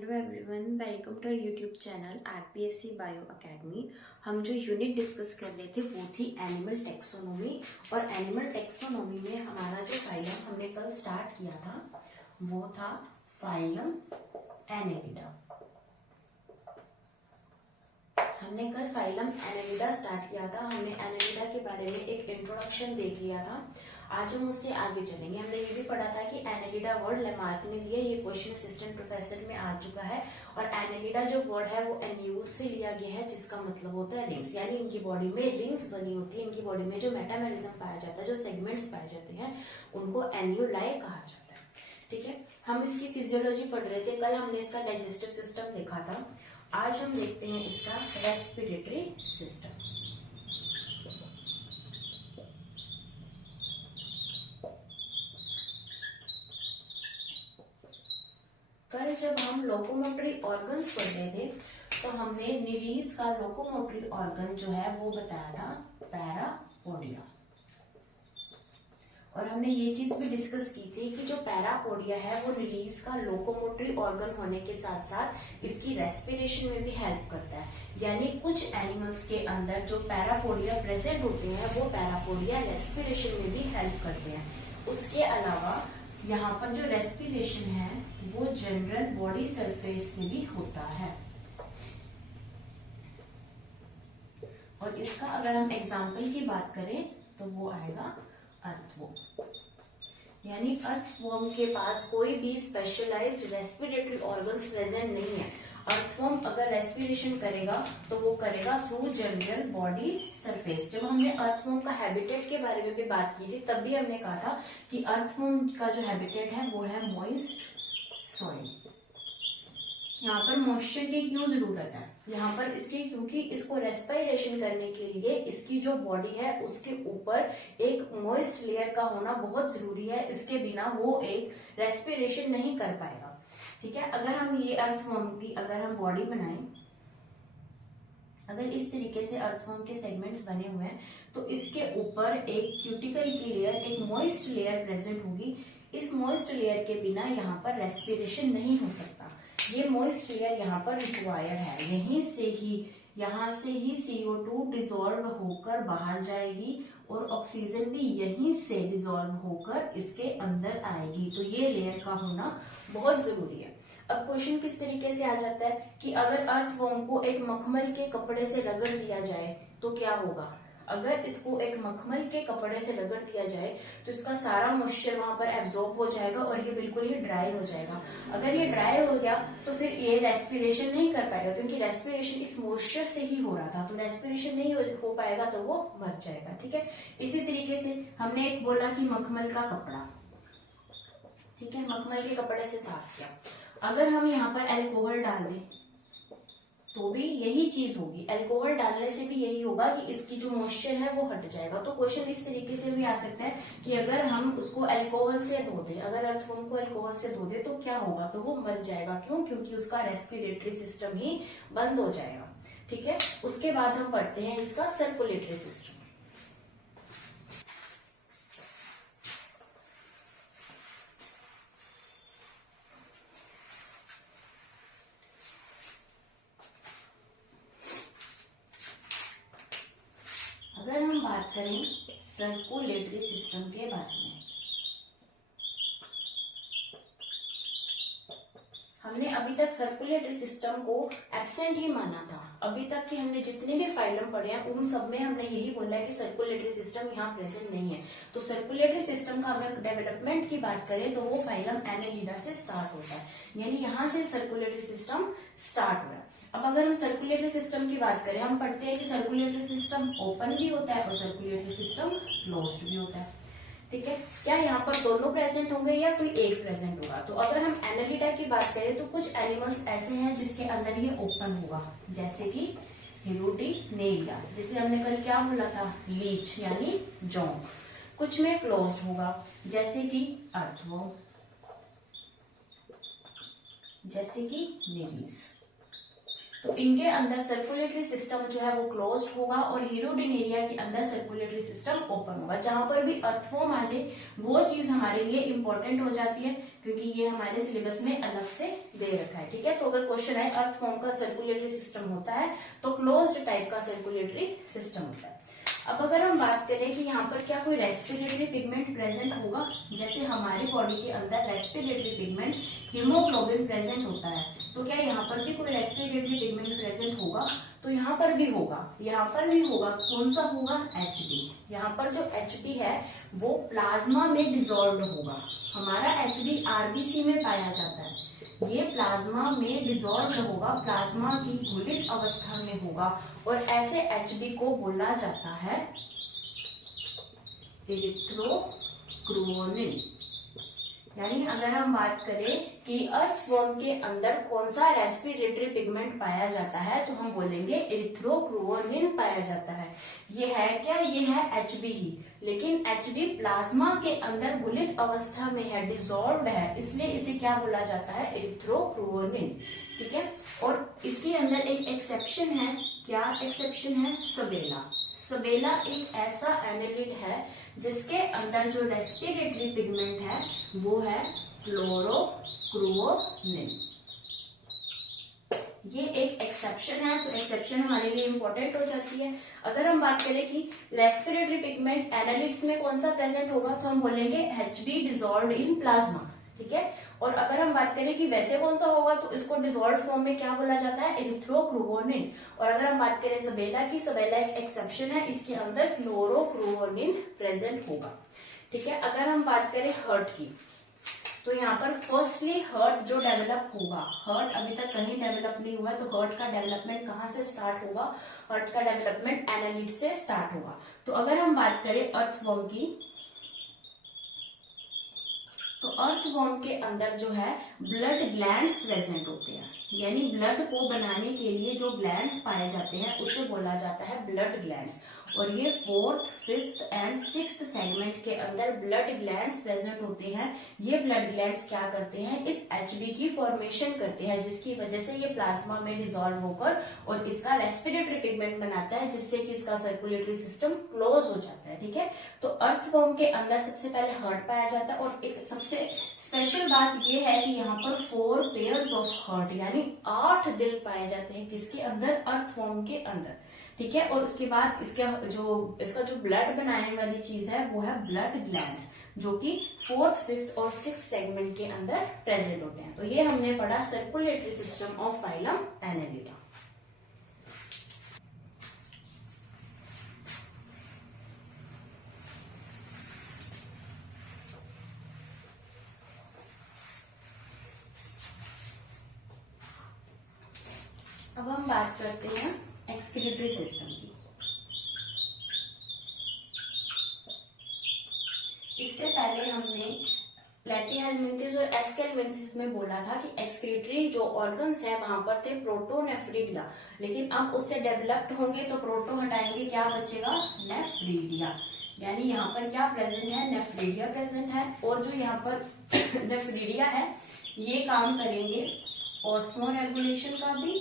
Hello everyone, welcome to YouTube channel RPSC bio academy. हम जो unit discuss कर रहे थे वो थी एनिमल टेक्सोनोमी। और एनिमल टेक्सोनोमी में हमारा जो फाइलम हमने कल स्टार्ट किया था वो था फाइलम एनेलिडा। हमने कल फाइलम एनेलिडा स्टार्ट किया था। हमने एनेलिडा के बारे में एक इंट्रोडक्शन देख लिया था। आज हम उससे आगे चलेंगे। हमने ये भी पढ़ा था कि एनेलिडा वर्ड लेमार्क ने दिया, ये क्वेश्चन असिस्टेंट प्रोफेसर में आ चुका है। और एनेलिडा जो वर्ड है वो एन्यूल से लिया गया है, जिसका मतलब होता है रिंग्स, यानी इनकी बॉडी में रिंग्स बनी होती है। इनकी बॉडी में जो मेटामेरिज्म पाया जाता है, जो सेगमेंट्स पाए जाते हैं, उनको एन्यूलाई कहा जाता है। ठीक है, हम इसकी फिजियोलॉजी पढ़ रहे थे। कल हमने इसका डाइजेस्टिव सिस्टम देखा था। आज हम देखते हैं इसका रेस्पिरेटरी सिस्टम। कल जब हम लोकोमोटरी ऑर्गन्स पढ़ रहे थे तो हमने निरीज का लोकोमोटरी ऑर्गन जो है वो बताया था पैरापोडिया। और हमने ये चीज भी डिस्कस की थी कि जो पैरापोडिया है वो निरीज का लोकोमोटरी ऑर्गन होने के साथ साथ इसकी रेस्पिरेशन में भी हेल्प करता है। यानी कुछ एनिमल्स के अंदर जो पैरापोडिया प्रेजेंट होते हैं वो पैरापोडिया रेस्पिरेशन में भी हेल्प करते हैं। उसके अलावा यहाँ पर जो रेस्पिरेशन है वो जनरल बॉडी सरफेस से भी होता है। और इसका अगर हम एग्जाम्पल की बात करें तो वो आएगा अर्थवॉर्म। यानी अर्थवॉर्म के पास कोई भी स्पेशलाइज्ड रेस्पिरेटरी ऑर्गन्स प्रेजेंट नहीं है। अर्थवॉर्म अगर रेस्पिरेशन करेगा तो वो करेगा थ्रू जनरल बॉडी सरफेस। जब हमने अर्थवॉर्म का हैबिटेट के बारे में भी बात की थी तब भी हमने कहा था कि अर्थवॉर्म का जो हैबिटेट है वो है मॉइस्ट सॉइल। यहाँ पर मॉइस्चर की क्यों जरूरत है? यहाँ पर इसकी क्योंकि इसको रेस्पिरेशन करने के लिए इसकी जो बॉडी है उसके ऊपर एक मॉइस्ट लेयर का होना बहुत जरूरी है। इसके बिना वो एक रेस्पिरेशन नहीं कर पाएगा। ठीक है, अगर हम ये अर्थवॉर्म की अगर हम बॉडी बनाएं, अगर इस तरीके से अर्थवॉर्म के सेगमेंट्स बने हुए हैं तो इसके ऊपर एक क्यूटिकल की लेयर, एक मॉइस्ट लेयर प्रेजेंट होगी। इस मॉइस्ट लेयर के बिना यहाँ पर रेस्पिरेशन नहीं हो सकता। ये मॉइस्ट लेयर यहाँ पर रिक्वायर्ड है। यहाँ से ही CO2 डिसॉल्व होकर बाहर जाएगी और ऑक्सीजन भी यहीं से डिसॉल्व होकर इसके अंदर आएगी। तो ये लेयर का होना बहुत जरूरी है। अब क्वेश्चन किस तरीके से आ जाता है कि अगर अर्थवॉर्म को एक मखमल के कपड़े से रगड़ दिया जाए तो क्या होगा? अगर इसको एक मखमल के कपड़े से रगड़ दिया जाए तो इसका सारा मॉइस्चर वहां पर एब्जॉर्ब हो जाएगा और ये बिल्कुल ही ड्राई हो जाएगा। अगर ये ड्राई हो गया तो फिर ये रेस्पिरेशन नहीं कर पाएगा, क्योंकि रेस्पिरेशन इस मॉइस्चर से ही हो रहा था। तो रेस्पिरेशन नहीं हो पाएगा तो वो मर जाएगा। ठीक है, इसी तरीके से हमने एक बोला कि मखमल का कपड़ा, ठीक है, मखमल के कपड़े से साफ किया। अगर हम यहाँ पर अल्कोहल डाल दें तो भी यही चीज होगी। अल्कोहल डालने से भी यही होगा कि इसकी जो मॉइस्चर है वो हट जाएगा। तो क्वेश्चन इस तरीके से भी आ सकता है कि अगर हम उसको अल्कोहल से धो दें, अगर अर्थवॉर्म को अल्कोहल से धो दें तो क्या होगा? तो वो मर जाएगा। क्यों? क्योंकि उसका रेस्पिरेटरी सिस्टम ही बंद हो जाएगा। ठीक है, उसके बाद हम पढ़ते हैं इसका सर्कुलेटरी सिस्टम। अगर हम बात करें सर्कुलेटरी सिस्टम के बारे में, हमने अभी तक सर्कुलेटरी सिस्टम को एब्सेंट ही माना था। अभी तक कि हमने जितने भी फाइलम पढ़े हैं उन सब में हमने यही बोला है कि सर्कुलेटरी सिस्टम यहाँ प्रेजेंट नहीं है। तो सर्कुलेटरी सिस्टम का अगर डेवलपमेंट की बात करें तो वो फाइलम एनेलिडा से स्टार्ट होता है। यानी यहाँ से सर्कुलेटरी सिस्टम स्टार्ट हुआ है। अब अगर हम सर्कुलेटरी सिस्टम की बात करें, हम पढ़ते हैं कि सर्कुलेटरी सिस्टम ओपन भी होता है और सर्कुलेटरी सिस्टम क्लोज्ड भी होता है। ठीक है, क्या यहाँ पर दोनों प्रेजेंट होंगे या कोई एक प्रेजेंट होगा? तो अगर हम एनेलिडा की बात करें तो कुछ एनिमल्स ऐसे हैं जिसके अंदर ये ओपन होगा, जैसे कि हिरुडिनेरिया, जिसे हमने कल क्या बोला था? लीच यानी जोंक। कुछ में क्लोज्ड होगा, जैसे कि अर्थवॉर्म, जैसे कि निरीज। तो इनके अंदर सर्कुलेटरी सिस्टम जो है वो क्लोज्ड होगा और हिरुडिनेरिया के अंदर सर्कुलेटरी सिस्टम ओपन होगा। जहां पर भी अर्थवॉर्म आ जाए वो चीज हमारे लिए इंपॉर्टेंट हो जाती है क्योंकि ये हमारे सिलेबस में अलग से दे रखा है। ठीक है, तो अगर क्वेश्चन है अर्थवॉर्म का सर्कुलेटरी सिस्टम होता है तो क्लोज्ड टाइप का सर्कुलेटरी सिस्टम होता है। अब अगर हम बात करें कि यहाँ पर क्या कोई रेस्पिरेटरी पिगमेंट प्रेजेंट होगा, जैसे हमारी बॉडी के अंदर रेस्पिरेटरी पिगमेंट हीमोग्लोबिन प्रेजेंट होता है, तो क्या यहाँ पर भी कोई रेस्पिरेटरी पिगमेंट प्रेजेंट होगा? तो यहाँ पर भी होगा, यहाँ पर भी होगा। कौन सा होगा? Hb। यहाँ पर जो Hb है वो प्लाज्मा में डिजोल्व होगा। हमारा Hb आरबीसी में पाया जाता है, ये प्लाज्मा में डिजोल्व होगा, प्लाज्मा की घुलित अवस्था में होगा, और ऐसे Hb को बोला जाता है एरिथ्रोक्रोनिन। यानी अगर हम बात करें कि अर्थवॉर्म के अंदर कौन सा रेस्पिरेटरी पिगमेंट पाया जाता है, तो हम बोलेंगे एरिथ्रोक्रोनिन पाया जाता है। ये है क्या? ये है Hb ही, लेकिन Hb प्लाज्मा के अंदर घुलित अवस्था में है, डिजोल्व्ड है, इसलिए इसे क्या बोला जाता है? एरिथ्रोक्रोनिन। ठीक है, और इसके अंदर एक एक्सेप्शन है। क्या एक्सेप्शन है? सबेला। सबेला एक ऐसा एनालिड है जिसके अंदर जो रेस्पिरेटरी पिगमेंट है वो है क्लोरोक्रोनिन। ये एक एक्सेप्शन है, तो एक्सेप्शन हमारे लिए इंपॉर्टेंट हो जाती है। अगर हम बात करें कि रेस्पिरेटरी पिगमेंट एनालिड्स में कौन सा प्रेजेंट होगा, तो हम बोलेंगे Hb डिजोल्व्ड इन प्लाज्मा। ठीक है, और अगर हम बात करें कि वैसे कौन सा होगा, तो इसको डिजोल्व फॉर्म में क्या बोला जाता है? एरिथ्रोक्रोनिन। और अगर हम बात करें सबेला की, सबेला एक एक्सेप्शन है, इसके अंदर क्लोरोक्रोनिन प्रेजेंट होगा। ठीक है, अगर हम बात करें हर्ट की, तो यहाँ पर फर्स्टली हर्ट जो डेवलप होगा, हर्ट अभी तक कहीं डेवलप नहीं हुआ, तो हर्ट का डेवलपमेंट कहाँ से स्टार्ट होगा? हर्ट का डेवलपमेंट एनालिड से स्टार्ट होगा। तो अगर हम बात करें अर्थवॉर्म की, तो अर्थवॉर्म के अंदर जो है ब्लड ग्लैंड्स प्रेजेंट होते हैं, यानी ब्लड को बनाने के लिए जो ग्लैंड्स पाए जाते हैं उसे बोला जाता है ब्लड ग्लैंड्स। और ये 4th, 5th and 6th segment के अंदर ब्लड ग्लैंड्स प्रेजेंट होते हैं। ये ब्लड ग्लैंड्स क्या करते हैं? इस Hb की फॉर्मेशन करते हैं, जिसकी वजह से ये प्लाज्मा में डिजोल्व होकर और इसका रेस्पिरेटरी पिगमेंट बनाता है, जिससे कि इसका सर्कुलेटरी सिस्टम क्लोज हो जाता है। ठीक है, तो अर्थवॉर्म के अंदर सबसे पहले हर्ट पाया जाता है, और एक सबसे स्पेशल बात ये है कि यहाँ पर 4 पेयर्स ऑफ हार्ट यानी 8 दिल पाए जाते हैं। किसके अंदर? अर्थवॉर्म के अंदर। ठीक है, और उसके बाद इसका जो ब्लड बनाने वाली चीज है वो है ब्लड ग्लैंड्स, जो कि 4th, 5th और 6th सेगमेंट के अंदर प्रेजेंट होते हैं। तो ये हमने पढ़ा circulatory system of phylum Annelida. अब हम बात करते हैं एक्सक्रीटरी सिस्टम की। इससे पहले हमने प्लेटीहेल्मिन्थेस और एस्केल्मिन्थेस में बोला था कि एक्सक्रीटरी जो ऑर्गन्स है वहां पर थे प्रोटोनेफ्रिडिया, लेकिन अब उससे डेवलप्ड होंगे तो प्रोटो हटाएंगे, क्या बचेगा? नेफ्रिडिया। यानी यहाँ पर क्या प्रेजेंट है? नेफ्रिडिया प्रेजेंट है। और जो यहाँ पर नेफ्रिडिया है ये काम करेंगे ऑस्मोरेगुलेशन का भी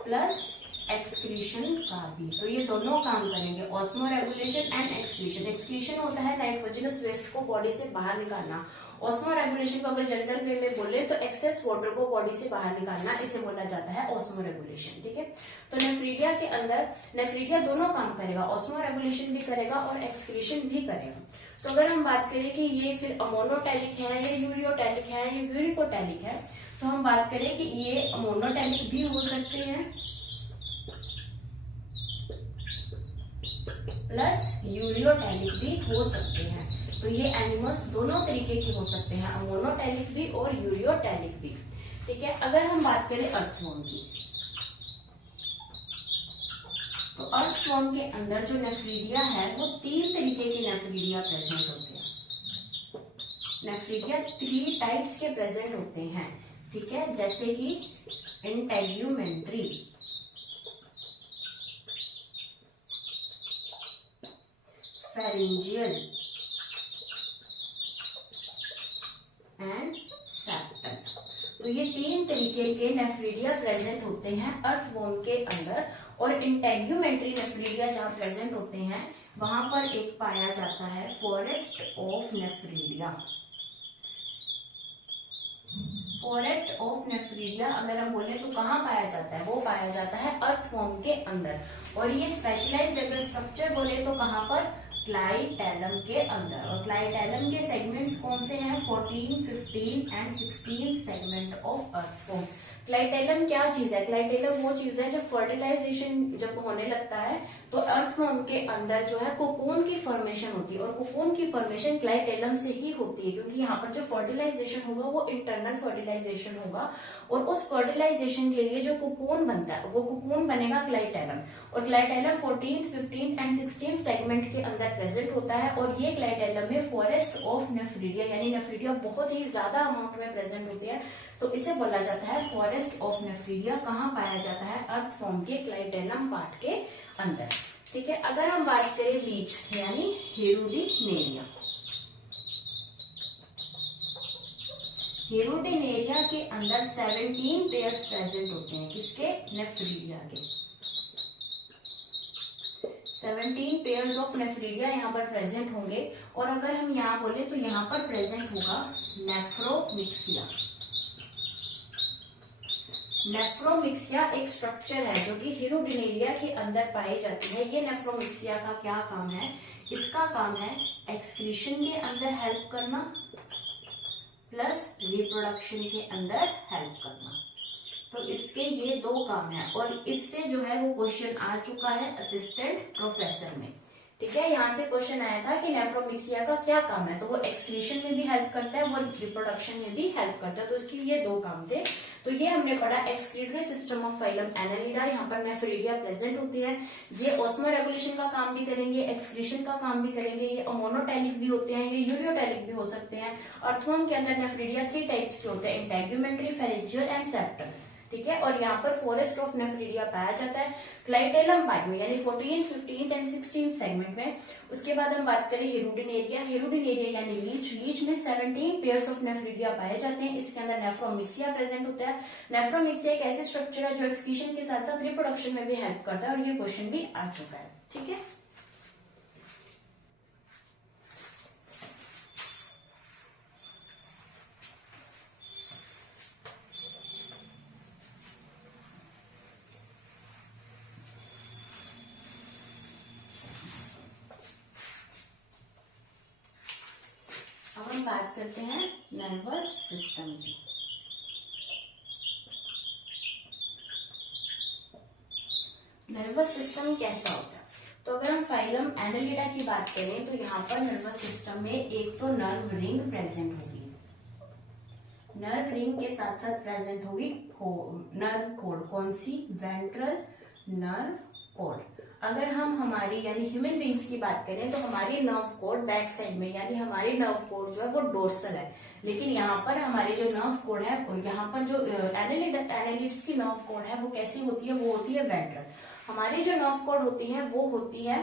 प्लस एक्सक्रीशन का भी। तो ये दोनों काम करेंगे, ऑस्मोरेगुलेशन एंड एक्सक्रीशन। एक्सक्रीशन होता है नाइट्रोजनस वेस्ट को बॉडी से बाहर निकालना। ऑस्मोरेगुलेशन को अगर जनरल वे में बोले तो एक्सेस वाटर को बॉडी से बाहर निकालना, इसे बोला जाता है ऑस्मोरेगुलेशन। ठीक है, तो नेफ्रीडिया के अंदर नेफ्रीडिया दोनों काम करेगा, ऑस्मोरेगुलेशन भी करेगा और एक्सक्रीशन भी करेगा। तो अगर हम बात करें कि ये फिर अमोनोटैलिक है या यूरियोटैलिक है या यूरिकोटैलिक है, तो हम बात करें कि ये अमोनोटैलिक भी हो सकते हैं प्लस यूरियोटैलिक भी हो सकते हैं। तो ये एनिमल्स दोनों तरीके के हो सकते हैं, अमोनोटैलिक भी और यूरियोटैलिक भी। ठीक है, अगर हम बात करें अर्थवॉर्म की, तो अर्थवॉर्म के अंदर जो नेफ्रीडिया है वो 3 तरीके के नेफ्रीडिया प्रेजेंट होते हैं। नेफ्रीडिया 3 टाइप्स के प्रेजेंट होते हैं। ठीक है, जैसे कि इंटेग्यूमेंट्री, फेरिंजियल एंड सेप्टल। तो ये 3 तरीके के नेफ्रीडिया प्रेजेंट होते हैं अर्थवॉर्म के अंदर। और इंटेग्यूमेंट्री नेफ्रीडिया जहाँ प्रेजेंट होते हैं वहां पर एक पाया जाता है forest of nephridia. Forest of nephridia अगर हम बोले तो कहाँ पाया जाता है, वो पाया जाता है अर्थवॉर्म के अंदर। और ये स्पेशलाइज्ड अगर स्ट्रक्चर बोले तो कहाँ पर, क्लाइटेलम के अंदर। और क्लाइटेलम के सेगमेंट्स कौन से हैं, 14, 15 and 16 segment of earthworm. Clitellum क्या चीज है, क्लाइटेलम वो चीज है जब फर्टिलाइजेशन जब होने लगता है तो अर्थवॉर्म के अंदर जो है कोकून की फॉर्मेशन होती है, और कोकून की फॉर्मेशन क्लाइटेलम से ही होती है, क्योंकि यहाँ पर जो फर्टिलाइजेशन होगा वो इंटरनल फर्टिलाइजेशन होगा, और उस फर्टिलाइजेशन के लिए जो कोकून बनता है वो कोकून बनेगा क्लाइटेलम। और क्लाइटेलम 14, 15 एंड 16 सेगमेंट के अंदर प्रेजेंट होता है, और ये क्लाइटेलम में फॉरेस्ट ऑफ नेफ्रीडिया यानी नेफ्रीडिया बहुत ही ज्यादा अमाउंट में प्रेजेंट होती है, तो इसे बोला जाता है फॉरेस्ट ऑफ नेफ्रीडिया। कहाँ पाया जाता है, अर्थवॉर्म के क्लाइटेलम पार्ट के अंदर। ठीक है, अगर हम बात करें लीच यानी हेरुडिनेरिया, हेरुडिनेरिया के अंदर 17 पेयर्स प्रेजेंट होते हैं, किसके, नेफ्रीडिया के। 17 पेयर्स ऑफ नेफ्रीडिया यहाँ पर प्रेजेंट होंगे, और अगर हम यहाँ बोले तो यहाँ पर प्रेजेंट होगा नेफ्रोमिक्सिया। नेफ्रोमिक्सिया एक स्ट्रक्चर है जो कि हेरुडिनेरिया के अंदर पाई जाती है। ये नेफ्रोमिक्सिया का क्या काम है, इसका काम है एक्सक्रीशन के अंदर हेल्प करना प्लस रिप्रोडक्शन के अंदर हेल्प करना। तो इसके ये दो काम है, और इससे जो है वो क्वेश्चन आ चुका है असिस्टेंट प्रोफेसर में। ठीक है, यहाँ से क्वेश्चन आया था कि नेफ्रोमिक्सिया का क्या काम है, तो वो एक्सक्रीशन में भी हेल्प करता है, वो रिप्रोडक्शन में भी हेल्प करता है, तो इसके ये दो काम थे। तो ये हमने पढ़ा excretory system of phylum Annelida, यहाँ पर नेफ्रीडिया प्रेजेंट होती है। ये ऑस्मो रेगुलेशन का काम भी करेंगे, एक्सक्रीशन का काम भी करेंगे, ये मोनोटैलिक भी होते हैं, ये यूरियोटैलिक भी हो सकते हैं। अर्थवॉर्म के अंदर नेफ्रीडिया 3 टाइप्स के होते हैं, इंटेग्यूमेंट्री, फेरिंजियल एंड सेप्टल। ठीक है, और यहाँ पर फॉरेस्ट ऑफ नेफ्रीडिया पाया जाता है क्लाइटेलम पार्ट में यानी 14, 15 एंड 16 सेगमेंट में। उसके बाद हम बात करें हेरुडिनेरिया, हेरुडिनेरिया यानी लीच, लीच में 17 पेयर्स ऑफ नेफ्रीडिया पाए जाते हैं। इसके अंदर नेफ्रोमिक्सिया प्रेजेंट होता है। नेफ्रोमिक्सिया एक ऐसे स्ट्रक्चर है जो एक्सक्रीशन के साथ साथ रिप्रोडक्शन में भी हेल्प करता है, और ये क्वेश्चन भी आ चुका है। ठीक है, अब हम बात करते हैं नर्वस सिस्टम की। नर्वस सिस्टम कैसा होता है, तो अगर हम फाइलम एनालिडा की बात करें तो यहाँ पर नर्वस सिस्टम में एक तो नर्व रिंग प्रेजेंट होगी, नर्व रिंग के साथ साथ प्रेजेंट होगी नर्व कोड, कौन सी, वेंट्रल नर्व कोड। अगर हम हमारी यानी ह्यूमन बींग्स की बात करें तो हमारी नर्व कोड बैक साइड में यानी हमारी नर्व कोड जो है वो डोर्सल है, लेकिन यहाँ पर हमारी जो नर्व कोड है, यहाँ पर जो एनालिड्स की नर्व कोड है वो कैसी होती है, वो होती है वेंट्रल। हमारी जो नर्व कोड होती है वो होती है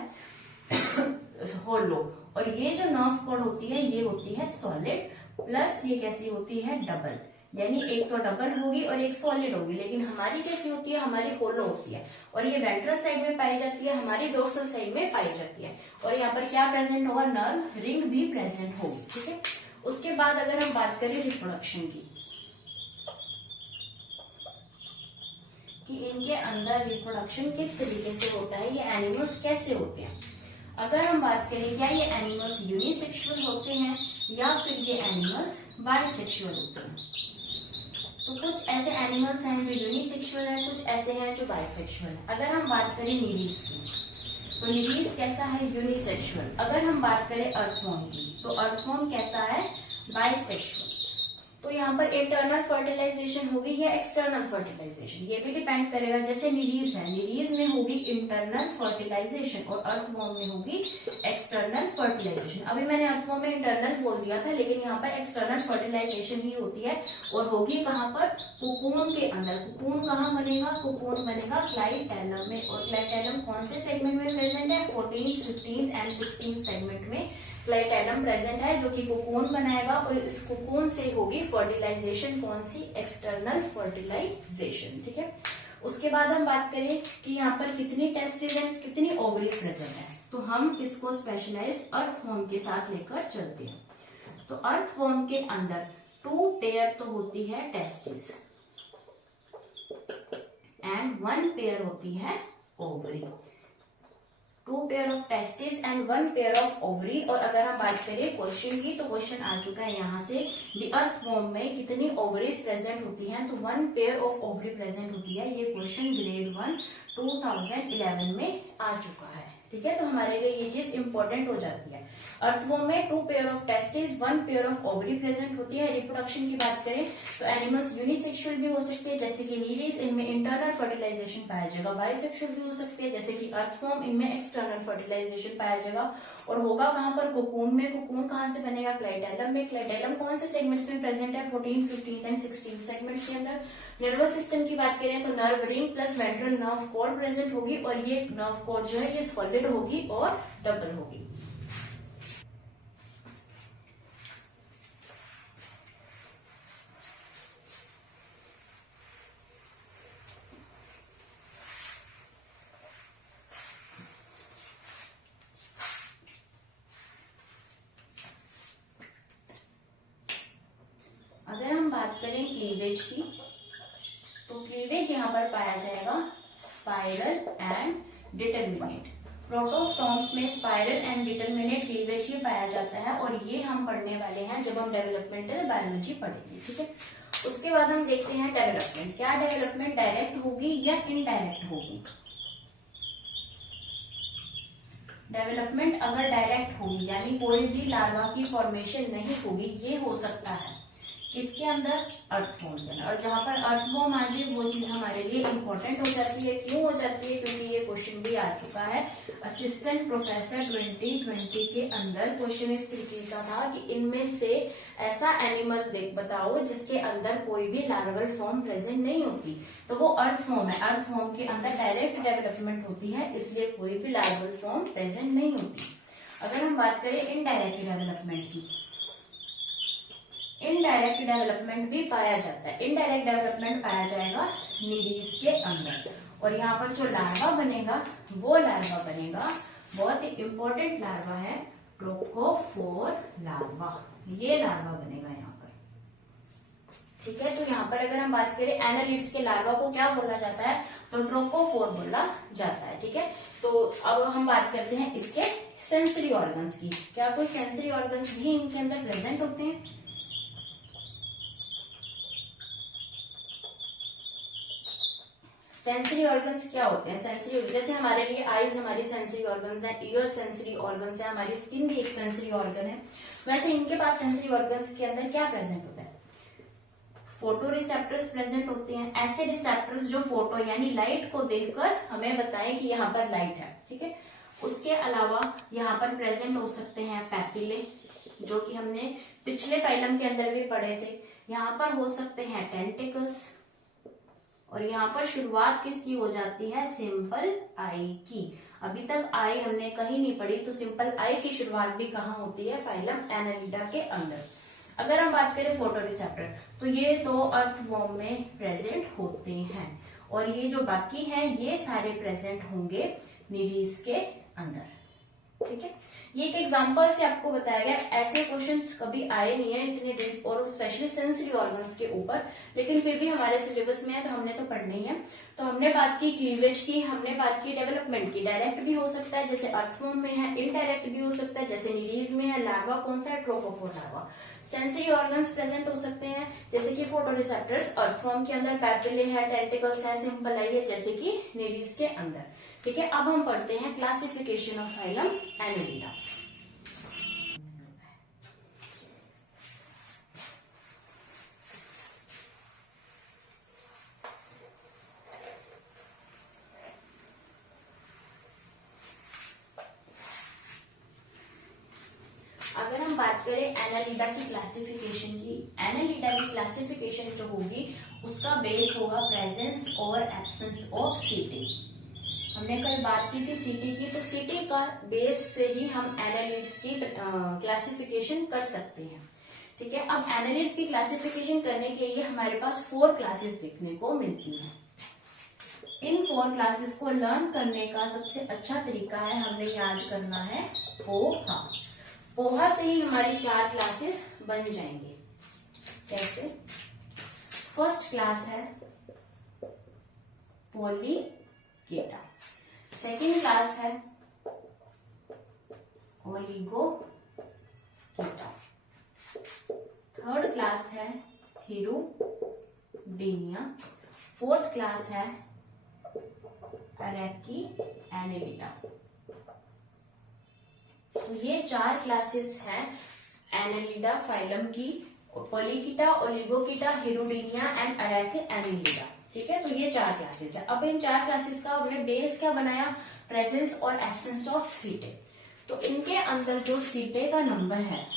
होलो, और ये जो नर्व कोड होती है ये होती है सॉलिड, प्लस ये कैसी होती है, डबल, यानी एक तो डबल होगी और एक सॉलिड होगी, लेकिन हमारी कैसी होती है, हमारी होलो होती है, और ये वेंट्रल साइड में पाई जाती है, हमारी डोर्सल साइड में पाई जाती है। और यहाँ पर क्या प्रेजेंट होगा, नर्व रिंग भी प्रेजेंट होगी। ठीक है, उसके बाद अगर हम बात करें रिप्रोडक्शन की, कि इनके अंदर रिप्रोडक्शन किस तरीके से होता है, ये एनिमल्स कैसे होते हैं। अगर हम बात करें क्या ये एनिमल्स यूनिसेक्सुअल होते हैं या फिर ये एनिमल्स बाइसेक्सुअल होते हैं, तो कुछ ऐसे एनिमल्स हैं जो यूनिसेक्सुअल हैं, कुछ ऐसे हैं जो बाइसेक्सुअल हैं। अगर हम बात करें नीरीज की, तो नीरीज कैसा है, यूनिसेक्सुअल। अगर हम बात करें अर्थवॉर्म की, तो अर्थवॉर्म कैसा है, बाइसेक्सुअल। तो यहाँ पर इंटरनल फर्टिलाइजेशन होगी या एक्सटर्नल फर्टिलाइजेशन, ये भी डिपेंड करेगा। जैसे नीरीज है, नीरीज में होगी इंटरनल फर्टिलाइजेशन और अर्थवॉर्म में होगी एक्सटर्नल फर्टिलाइजेशन। अभी मैंने अर्थवॉर्म में इंटरनल बोल दिया था, लेकिन यहाँ पर एक्सटर्नल फर्टिलाइजेशन ही होती है, और होगी कहाँ पर, कोकून के अंदर। कोकून कहाँ बनेगा, कोकून बनेगा क्लाइटेलम में, और क्लाइटेलम कौन से सेगमेंट में प्रेजेंट है, 14, 15 एंड 16 सेगमेंट में क्लाइटेलम प्रेजेंट है, जो कि कोकून बनाएगा, और इस कोकून से होगी फर्टिलाइजेशन, कौन सी, एक्सटर्नल फर्टिलाइजेशन। ठीक है, उसके बाद हम बात करें कि यहाँ पर कितनी टेस्टिस हैं, कितनी ओवरीज प्रेजेंट है, तो हम इसको स्पेशलाइज्ड अर्थवॉर्म के साथ लेकर चलते हैं। तो अर्थवॉर्म के अंदर 2 पेयर तो होती है टेस्टिस एंड 1 पेयर होती है ovary. 2 pair of testis and 1 pair of ovary. और अगर हम बात करें क्वेश्चन की, तो क्वेश्चन आ चुका है यहाँ से द अर्थवॉर्म में कितनी ओवरीज प्रेजेंट होती हैं, तो 1 पेयर ऑफ ओवरी प्रेजेंट होती है। ये क्वेश्चन ग्रेड 1 2011 में आ चुका है। ठीक है, तो हमारे लिए ये चीज इंपॉर्टेंट हो जाती है। अर्थवॉर्म में 2 pair of testis 1 pair of ovary present होती है। रिप्रोडक्शन की बात करें तो एनिमल्स यूनिसेक्सुअल भी हो सकते हैं, जैसे कि नीरीज, इनमें इंटरनल फर्टिलाइजेशन पाया जाएगा। बाइसेक्सुअल भी हो सकते हैं, जैसे कि अर्थवॉर्म, इनमें एक्सटर्नल फर्टिलाइजेशन पाया जाएगा। और होगा कहाँ पर, कोकून में। कोकून कहाँ से बनेगा, क्लाइटेलम में। क्लाइटेलम कौन से सेगमेंट्स में प्रेजेंट है, 14, 15 एंड 16 सेगमेंट्स के अंदर। नर्वस सिस्टम की बात करें तो nerve ring plus ventral nerve cord present होगी, और ये नर्व कॉर्ड जो है ये सॉलिड होगी और डबल होगी। अगर हम बात करें क्लीवेज की, तो क्लीवेज यहाँ पर पाया जाएगा स्पाइरल एंड डिटरमिनेट। प्रोटोस्टॉम्स में स्पाइरल एंड डिटरमिनेट क्लीवेज ही पाया जाता है, और ये हम पढ़ने वाले हैं जब हम डेवलपमेंटल बायोलॉजी पढ़ेंगे। ठीक है, उसके बाद हम देखते हैं डेवलपमेंट। क्या डेवलपमेंट डायरेक्ट होगी या इनडायरेक्ट होगी। डेवलपमेंट अगर डायरेक्ट होगी यानी कोई भी लार्वा की फॉर्मेशन नहीं होगी, ये हो सकता है किसके अंदर, अर्थवॉर्म के अंदर। और जहां पर अर्थवॉर्म आ जाए वो चीज हमारे लिए इंपॉर्टेंट हो जाती है। क्यों हो जाती है, क्योंकि ये क्वेश्चन भी आ चुका है असिस्टेंट प्रोफेसर 2020 के अंदर। क्वेश्चन इस तरीके का था कि इनमें से ऐसा एनिमल बताओ जिसके अंदर कोई भी लार्वल फॉर्म प्रेजेंट नहीं होती, तो वो अर्थवॉर्म है। अर्थवॉर्म के अंदर डायरेक्ट डेवलपमेंट होती है, इसलिए कोई भी लार्वल फॉर्म प्रेजेंट नहीं होती। अगर हम बात करें इनडायरेक्ट डेवलपमेंट की, इनडायरेक्ट डेवलपमेंट भी पाया जाता है। इनडायरेक्ट डेवलपमेंट पाया जाएगा नीडीज के अंदर, और यहाँ पर जो लार्वा बनेगा वो लार्वा बनेगा, बहुत ही इंपॉर्टेंट लार्वा है, ट्रोकोफोर लार्वा। ये लार्वा बनेगा यहाँ पर। ठीक है, तो यहाँ पर अगर हम बात करें एनालिड्स के लार्वा को क्या बोला जाता है, तो ट्रोकोफोर बोला जाता है। ठीक है, तो अब हम बात करते हैं इसके सेंसरी ऑर्गन्स की। क्या कोई सेंसरी ऑर्गन्स भी इनके अंदर प्रेजेंट होते हैं। सेंसरी ऑर्गन्स क्या होते हैं, सेंसरी जैसे हमारे लिए आईज हमारी सेंसरी ऑर्गन्स है, ईयर सेंसरी ऑर्गन्स है, हमारी स्किन भी एक सेंसरी ऑर्गन है। वैसे इनके पास सेंसरी ऑर्गन्स के अंदर क्या प्रेजेंट होता है, फोटो रिसेप्टर्स प्रेजेंट होते हैं। ऐसे रिसेप्टर्स जो फोटो यानी लाइट को देखकर हमें बताएं कि यहाँ पर लाइट है। ठीक है, उसके अलावा यहाँ पर प्रेजेंट हो सकते हैं पैपिले, जो कि हमने पिछले फाइलम के अंदर भी पढ़े थे। यहाँ पर हो सकते हैं टेंटिकल्स, और यहाँ पर शुरुआत किसकी हो जाती है, सिंपल आई की। अभी तक आई हमने कहीं नहीं पढ़ी, तो सिंपल आई की शुरुआत भी कहाँ होती है, फाइलम एनालिडा के अंदर। अगर हम बात करें फोटो रिसेप्टर, तो ये तो अर्थवॉर्म में प्रेजेंट होते हैं, और ये जो बाकी हैं ये सारे प्रेजेंट होंगे नीडीज के अंदर। ठीक है, ये एक एग्जांपल से आपको बताया गया। ऐसे क्वेश्चंस कभी आए नहीं है इतने डीप, और स्पेशली सेंसरी ऑर्गन्स के ऊपर, लेकिन फिर भी हमारे सिलेबस में है तो हमने तो पढ़ना ही है। तो हमने बात की क्लीवेज की, हमने बात की डेवलपमेंट की। डायरेक्ट भी हो सकता है जैसे अर्थवॉर्म में है, इनडायरेक्ट भी हो सकता है जैसे नीडीज में है। लार्वा कौन सा है, trochophore larva. Sensory organs present हो सकते हैं जैसे कि फोटो रिसेप्टर्स अर्थवॉर्म के अंदर, पैपिले है, टेंटिकल्स है, सिंपल आई है जैसे कि नीडीज के अंदर। ठीक है, अब हम पढ़ते हैं क्लासिफिकेशन ऑफ फाइलम एनालिडा। अगर हम बात करें एनालिडा की क्लासिफिकेशन की, एनालिडा की क्लासिफिकेशन जो होगी उसका बेस होगा प्रेजेंस और एब्सेंस ऑफ सीटी। हमने कल बात की थी सीटी की, तो सीटी का बेस से ही हम एनालिड्स की क्लासिफिकेशन कर सकते हैं। ठीक है, अब एनालिड्स की क्लासिफिकेशन करने के लिए हमारे पास 4 क्लासेस देखने को मिलती हैं। इन 4 क्लासेस को लर्न करने का सबसे अच्छा तरीका है, हमने याद करना है पोहा। पोहा से ही हमारी 4 क्लासेस बन जाएंगे। कैसे? फर्स्ट क्लास है पॉलीकेटा, सेकेंड क्लास है ओलिगोकेटा, थर्ड क्लास है हिरुडीनिया, फोर्थ क्लास है अरेकिएनेलिडा। तो ये 4 क्लासेस हैं एनेलिडा फाइलम की, पॉलीकेटा, ओलिगोकेटा, हिरुडीनिया एंड अरेकिएनेलिडा। ठीक है, तो ये 4 क्लासेस है। अब इन 4 क्लासेस का हमने बेस क्या बनाया? प्रेजेंस और एब्सेंस ऑफ सीटे। तो इनके अंदर जो सीटे का नंबर है,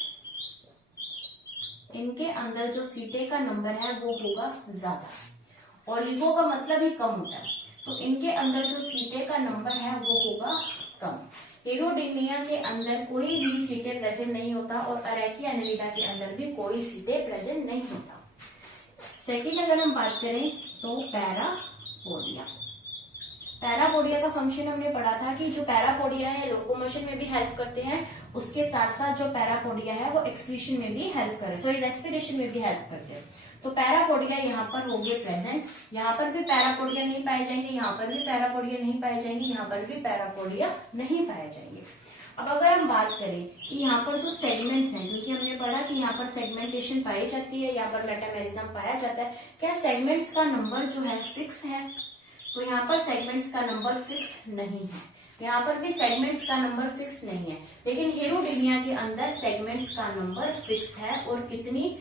इनके अंदर जो सीटे का नंबर है वो होगा ज्यादा। ओलिगो का मतलब ही कम होता है, तो इनके अंदर जो सीटे का नंबर है वो होगा कम। हिरुडीनिया के अंदर कोई भी सीटे प्रेजेंट नहीं होता और अरेकिएनेलिडा के अंदर भी कोई सीटे प्रेजेंट नहीं होता। सेकेंड अगर हम बात करें तो पैरापोडिया। पैरापोडिया का फंक्शन हमने पढ़ा था कि जो पैरापोडिया है लोकोमोशन में भी हेल्प करते हैं, उसके साथ साथ जो पैरापोडिया है वो एक्सक्रीशन में भी हेल्प करे, सॉरी रेस्पिरेशन में भी हेल्प करते हैं। तो पैरापोडिया यहाँ पर होंगे प्रेजेंट, यहाँ पर भी पैरापोडिया नहीं पाए जाएंगे, यहाँ पर भी पैरापोडिया नहीं पाए जाएंगे, यहाँ पर भी पैरापोडिया नहीं पाए जाएंगे। अब अगर हम बात करें कि यहाँ पर जो सेगमेंट्स हैं, क्योंकि हमने पढ़ा कि यहाँ पर सेगमेंटेशन पाई जाती है, यहाँ पर मेटामेरिज्म पाया जाता है, क्या सेगमेंट्स का नंबर जो है फिक्स है? तो यहाँ पर सेगमेंट्स का नंबर फिक्स नहीं है, यहाँ पर भी सेगमेंट्स का नंबर फिक्स नहीं है, लेकिन हिरुडीनिया के अंदर सेगमेंट्स का नंबर फिक्स है। और कितनी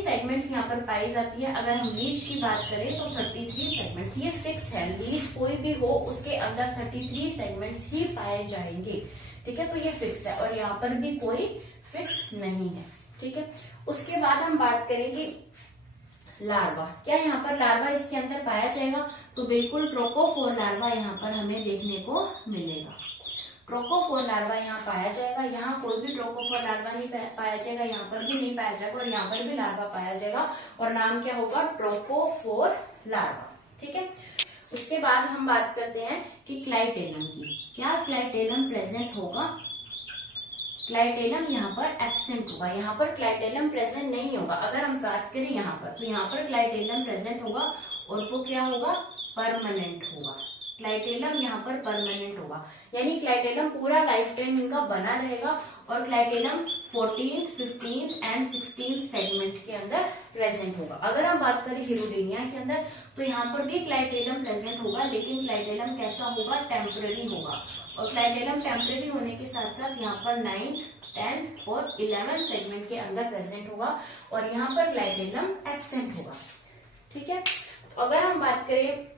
सेगमेंट्स यहाँ पर पाई जाती है? अगर हम लीच की बात करें तो 33 सेगमेंट्स, ये फिक्स है। लीच कोई भी हो उसके अंदर 33 सेगमेंट्स ही पाए जाएंगे। ठीक है, तो ये फिक्स है और यहाँ पर भी कोई फिक्स नहीं है। ठीक है, उसके बाद हम बात करेंगे लार्वा। क्या यहाँ पर लार्वा इसके अंदर पाया जाएगा? तो बिल्कुल ट्रोकोफोर लार्वा यहाँ पर हमें देखने को मिलेगा। ट्रोकोफोर लार्वा यहाँ पाया जाएगा, यहाँ कोई भी ट्रोकोफोर लार्वा नहीं पाया जाएगा, यहाँ पर भी नहीं पाया जाएगा और यहाँ पर भी लार्वा पाया जाएगा और नाम क्या होगा? Trochophore larva. ठीक है, उसके बाद हम बात करते हैं कि क्लाइटेलम की। क्या क्लाइटेलम प्रेजेंट होगा? क्लाइटेलम यहाँ पर एब्सेंट होगा, यहाँ पर क्लाइटेलम प्रेजेंट नहीं होगा। अगर हम बात करें यहाँ पर, तो यहाँ पर क्लाइटेलम प्रेजेंट होगा और वो क्या होगा? परमानेंट होगा। क्लाइटेलम यहाँ पर परमानेंट होगा, यानी क्लाइटेलम पूरा लाइफ टाइम इनका बना रहेगा और क्लाइटेलम 14, 15 एंड 16 सेगमेंट के अंदर प्रेजेंट होगा। अगर हम बात करें हिरुडीनिया के अंदर, तो यहाँ पर भी क्लाइटेलम प्रेजेंट होगा, लेकिन क्लाइटेलम कैसा होगा? टेम्पररी होगा। और क्लाइटेलम टेम्पररी होने के साथ साथ यहाँ पर 9, 10 और 11 सेगमेंट के अंदर प्रेजेंट होगा और यहाँ पर क्लाइटेलम एब्सेंट होगा। ठीक है, तो अगर हम बात करें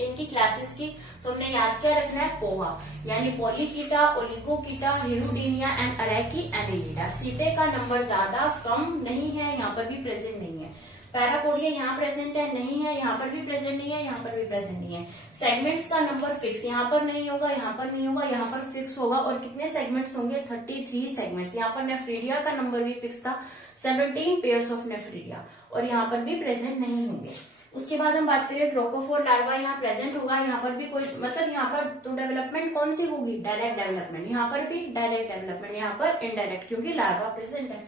इनकी क्लासेस की, तो हमने याद क्या रखना है? कोआ, यानी पॉलीकेटा, ओलिगोकेटा, हिरुडीनिया एंड अरेकिएनेलिडा। सीटे का नंबर ज्यादा कम नहीं है, यहाँ पर भी प्रेजेंट नहीं है। पैरापोडिया यहाँ प्रेजेंट है, नहीं है, यहाँ पर भी प्रेजेंट नहीं है, यहाँ पर भी प्रेजेंट नहीं है। सेगमेंट्स का नंबर फिक्स, यहाँ पर नहीं होगा, यहाँ पर नहीं होगा, यहाँ पर फिक्स होगा। और कितने सेगमेंट्स होंगे? 33 सेगमेंट्स। यहाँ पर नेफ्रीडिया का नंबर भी फिक्स था, 17 पेयर्स ऑफ नेफ्रीडिया, और यहाँ पर भी प्रेजेंट नहीं होंगे। उसके बाद हम बात करें ट्रोकोफोर लार्वा, यहाँ प्रेजेंट होगा, यहाँ पर भी कोई मतलब यहाँ पर तो डेवलपमेंट कौन सी होगी? Direct development. यहाँ पर भी डायरेक्ट डेवलपमेंट, यहाँ पर इनडायरेक्ट, क्योंकि लार्वा प्रेजेंट है।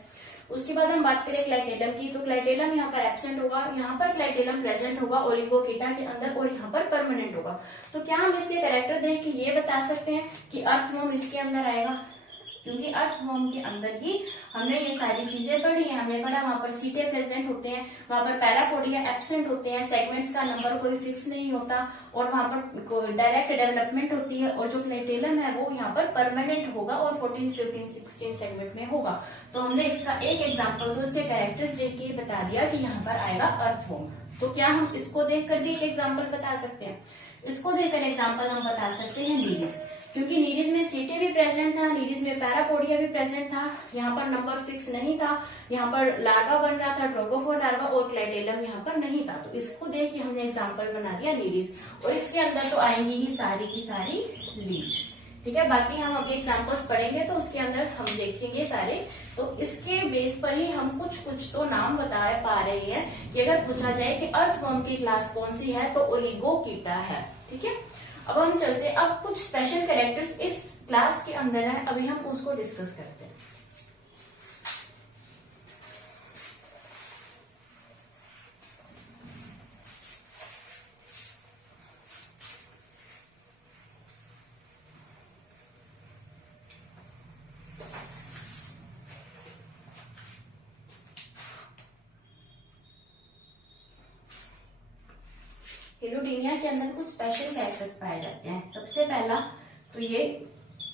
उसके बाद हम बात करें क्लाइटेलम की, तो क्लाइटेलम यहाँ पर एब्सेंट होगा, यहाँ पर क्लाइटेलम प्रेजेंट होगा ओलिगोकेटा के अंदर और यहाँ पर परमानेंट होगा। तो क्या हम इसके कैरेक्टर देख के ये बता सकते हैं कि अर्थवॉर्म इसके अंदर आएगा? क्योंकि अर्थवॉर्म के अंदर ही हमने ये सारी चीजें पढ़ी है। हमने पढ़ा वहां पर सीटे प्रेजेंट होते हैं, वहां पर पैरापोडिया एब्सेंट होते हैं, सेगमेंट्स का नंबर कोई फिक्स नहीं होता और वहां पर डायरेक्ट डेवलपमेंट होती है और जो क्लाइटेलम है वो यहाँ पर परमानेंट होगा और 14, 15, 16 सेगमेंट में होगा। तो हमने इसका एक एग्जाम्पल तो उसके कैरेक्टर्स देख के बता दिया कि यहाँ पर आएगा अर्थवॉर्म। तो क्या हम इसको देखकर भी एक एग्जाम्पल बता सकते हैं? इसको देखकर एग्जाम्पल हम बता सकते हैं नीरिस, क्योंकि नीरिस में सीटे भी प्रेजेंट था, नीरिस में पैरापोडिया भी प्रेजेंट था, यहाँ पर नंबर फिक्स नहीं था, यहाँ पर लार्वा बन रहा था ट्रोकोफोर लार्वा और क्लाइटेलम यहाँ पर नहीं था। तो इसको देख के हमने एग्जाम्पल बना दिया नीरिस, और इसके अंदर तो आएंगी ही सारी की सारी लीच। ठीक है, बाकी हम अभी एग्जाम्पल्स पढ़ेंगे तो उसके अंदर हम देखेंगे सारे। तो इसके बेस पर ही हम कुछ तो नाम बता पा रहे हैं कि अगर पूछा जाए कि अर्थवॉर्म की क्लास कौन सी है तो ओलिगोकीटा है। ठीक है, अब हम चलते हैं, अब कुछ स्पेशल कैरेक्टर्स इस क्लास के अंदर है, अभी हम उसको डिस्कस करते हैं। हिरुडीनिया के अंदर कुछ स्पेशल कैरेक्टर्स पाए जाते हैं। सबसे पहला तो ये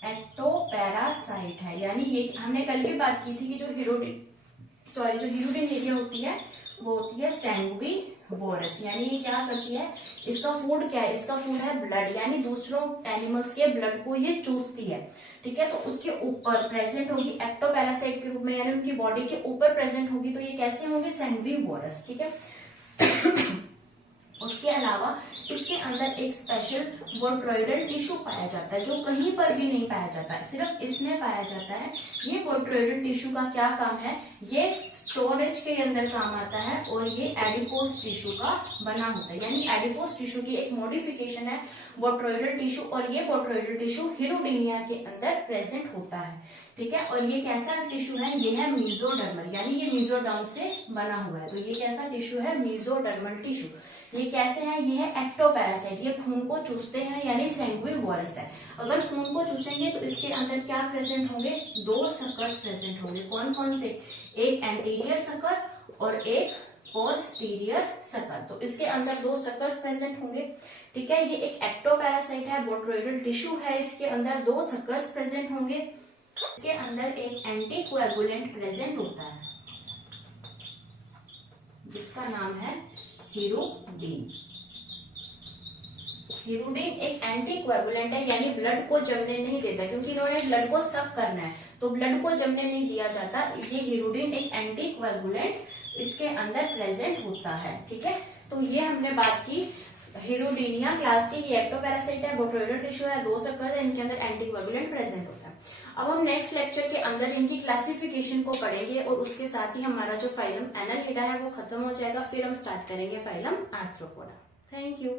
एक्टोपैरासाइट है, यानी ये हमने कल भी बात की थी कि जो हिरुडिन एरिया होती है वो होती है सैंग्विवोरस, यानी ये क्या करती है, इसका फूड क्या है, इसका फूड है ब्लड, यानी दूसरों एनिमल्स के ब्लड को ये चूसती है। ठीक है, तो उसके ऊपर प्रेजेंट होगी एक्टोपैरासाइट के रूप में, यानी उनकी बॉडी के ऊपर प्रेजेंट होगी, तो ये कैसे होंगे, सैंग्विवोरस। ठीक है उसके अलावा इसके अंदर एक स्पेशल बोट्रोइडल टिश्यू पाया जाता है जो कहीं पर भी नहीं पाया जाता है, सिर्फ इसमें पाया जाता है। ये बोट्रोइडल टिश्यू का क्या काम है, ये स्टोरेज के अंदर काम आता है और ये एडिपोज टिश्यू का बना होता है, यानी एडिपोज टिश्यू की एक मॉडिफिकेशन है बोट्रोइडल टिश्यू, और ये बोट्रोइडल टिश्यू हिरुडीनिया के अंदर प्रेजेंट होता है। ठीक है, और ये कैसा टिश्यू है, ये है मीजोडर्मल, यानी ये मीजोडर्म से बना हुआ है, तो ये कैसा टिश्यू है, मीजोडर्मल टिश्यू। ये कैसे है, ये है एक्टोपैरासाइट, ये खून को चूसते हैं, यानी सैंग्विवोरस है। अगर खून को चूसेंगे तो इसके अंदर क्या प्रेजेंट होंगे, दो सर्कल्स प्रेजेंट होंगे। कौन कौन से, एक एंटीरियर सर्कल और एक पोस्टीरियर सर्कल, तो इसके अंदर दो सर्कल्स प्रेजेंट होंगे। ठीक है, ये एक एक्टोपैरासाइट है, बोट्रोइडल टिश्यू है, इसके अंदर दो सर्कल्स प्रेजेंट होंगे। इसके अंदर एक एंटीकोएगुलेंट प्रेजेंट होता है जिसका नाम है हिरुडीन। हिरुडीन एक एंटीकोएगुलेंट है, यानी ब्लड को जमने नहीं देता, क्योंकि इन्होंने ब्लड को सक करना है तो ब्लड को जमने नहीं दिया जाता। ये हिरुडीन एक एंटीकोएगुलेंट इसके अंदर प्रेजेंट होता है। ठीक है, तो ये हमने बात की हिरुडीनिया क्लास की, ये एक्टोपैरासाइट है, बोट्रोइडल टिश्यू है, दो सर्कल है, इनके अंदर एंटीकोएगुलेंट प्रेजेंट होता है। अब हम नेक्स्ट लेक्चर के अंदर इनकी क्लासिफिकेशन को पढ़ेंगे और उसके साथ ही हमारा जो फाइलम एनालिडा है वो खत्म हो जाएगा, फिर हम स्टार्ट करेंगे फाइलम आर्थ्रोपोडा। Thank you.